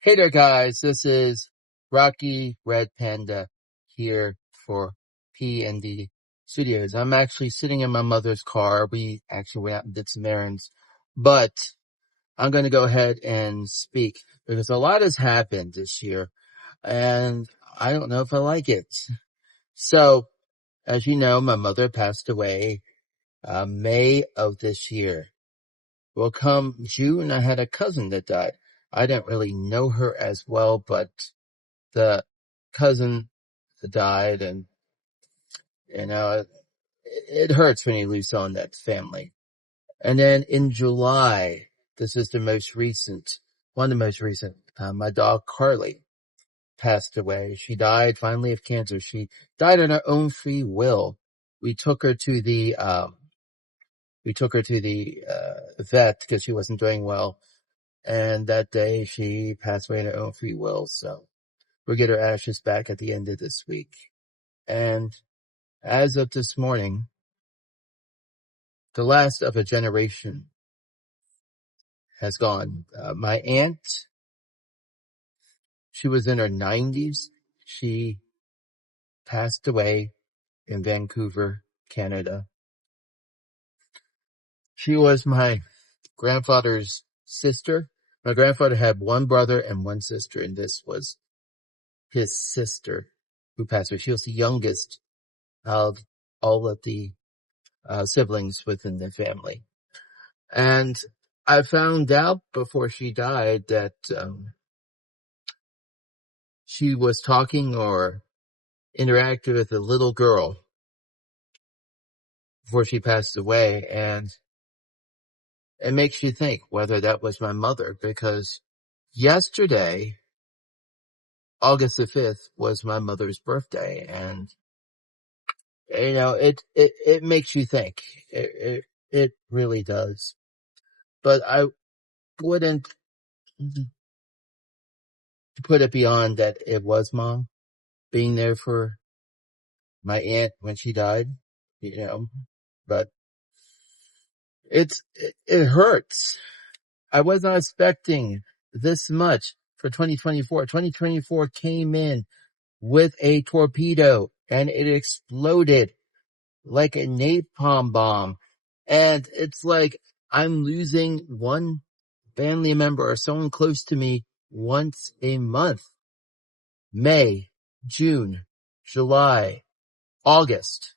Hey there, guys. This is Rocky Red Panda here for P&D Studios. I'm actually sitting in my mother's car. We actually went out and did some errands, but I'm going to go ahead and speak because a lot has happened this year and I don't know if I like it. So, as you know, my mother passed away, May of this year. Well, come June, I had a cousin that died. I didn't really know her as well, but the cousin died, and you know it hurts when you lose someone that's family. And then in July, this is the most recent, one of the most recent. My dog Carly passed away. She died finally of cancer. She died on her own free will. We took her to the vet because she wasn't doing well, and that day she passed away on her own free will. So we'll get her ashes back at the end of this week. And as of this morning, the last of a generation has gone. My aunt, she was in her 90s. She passed away in Vancouver, Canada. She was my grandfather's sister. My grandfather had one brother and one sister, and this was his sister who passed away. She was the youngest of all of the siblings within the family. And I found out before she died that she was talking or interacted with a little girl before she passed away. And it makes you think whether that was my mother, because yesterday, August the 5th, was my mother's birthday. And, it makes you think. It really does. But I wouldn't put it beyond that it was mom being there for my aunt when she died, but it hurts. I was not expecting this much for 2024. 2024 came in with a torpedo and it exploded like a napalm bomb. And it's like I'm losing one family member or someone close to me once a month. May, June, July, August.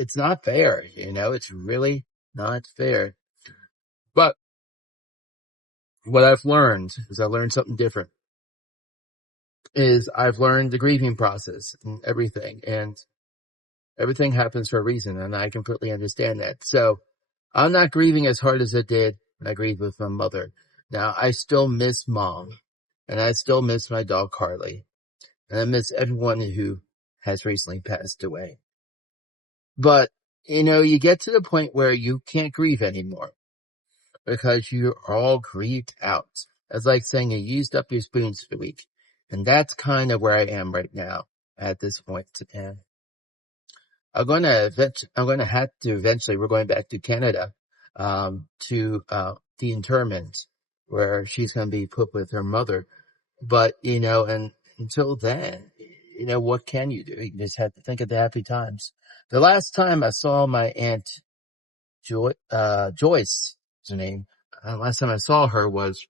It's not fair, it's really not fair. But what I've learned is I learned something different. I've learned the grieving process and everything happens for a reason, and I completely understand that. So I'm not grieving as hard as I did when I grieved with my mother. Now I still miss mom, and I still miss my dog Carly, and I miss everyone who has recently passed away. But you get to the point where you can't grieve anymore because you're all grieved out. It's like saying you used up your spoons for the week. And that's kind of where I am right now at this point. And we're going back to Canada, to, the interment where she's going to be put with her mother. But, and until then, what can you do? You just have to think of the happy times. The last time I saw my aunt Joyce is her name. Last time I saw her was,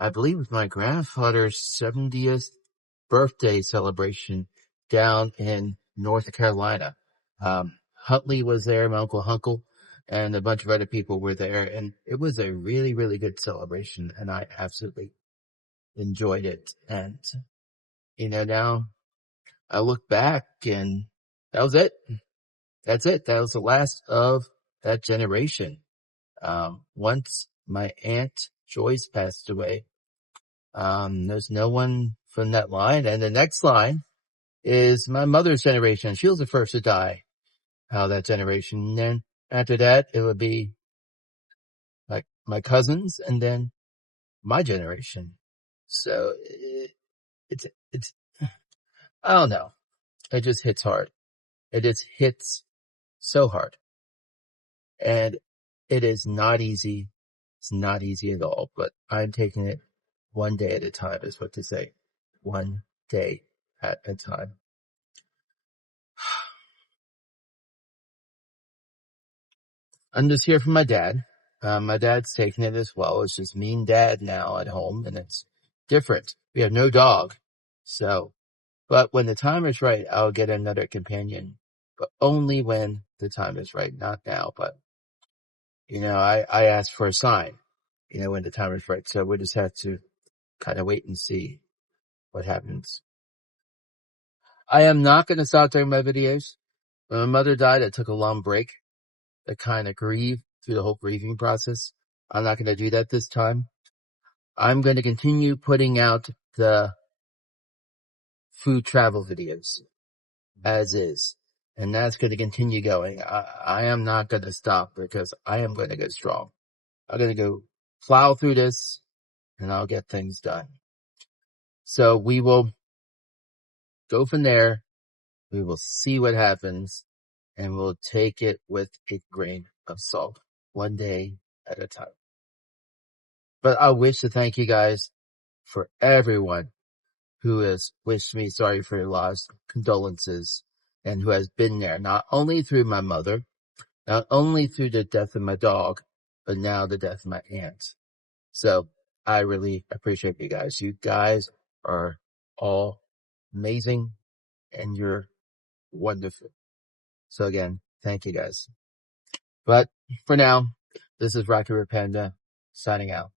I believe, it was my grandfather's 70th birthday celebration down in North Carolina. Huntley was there, my Uncle Hunkle, and a bunch of other people were there, and it was a really, really good celebration, and I absolutely enjoyed it. And, now I look back and that was it. That's it. That was the last of that generation. Once my Aunt Joyce passed away, there's no one from that line. And the next line is my mother's generation. She was the first to die out of that generation. And then after that, it would be like my cousins and then my generation. So it's, I don't know. It just hits hard. It just hits so hard. And it is not easy It's not easy at all, but I'm taking it one day at a time is what to say. One day at a time. I'm just here for my dad. My dad's taking it as well. It's just me and dad now at home, and it's different. We have no dog. So, but when the time is right, I'll get another companion, but only when the time is right, not now. But, I asked for a sign, when the time is right. So we just have to kind of wait and see what happens. I am not going to stop doing my videos. When my mother died, I took a long break to kind of grieve through the whole grieving process. I'm not going to do that this time. I'm going to continue putting out the food travel videos as is. And that's going to continue going. I am not going to stop because I am going to go strong. I'm going to go plow through this and I'll get things done. So we will go from there. We will see what happens and we'll take it with a grain of salt, one day at a time. But I wish to thank you guys for everyone who has wished me sorry for your loss, condolences, and who has been there, not only through my mother, not only through the death of my dog, but now the death of my aunt. So I really appreciate you guys. You guys are all amazing and you're wonderful. So again, thank you guys. But for now, this is Rocky Red Panda signing out.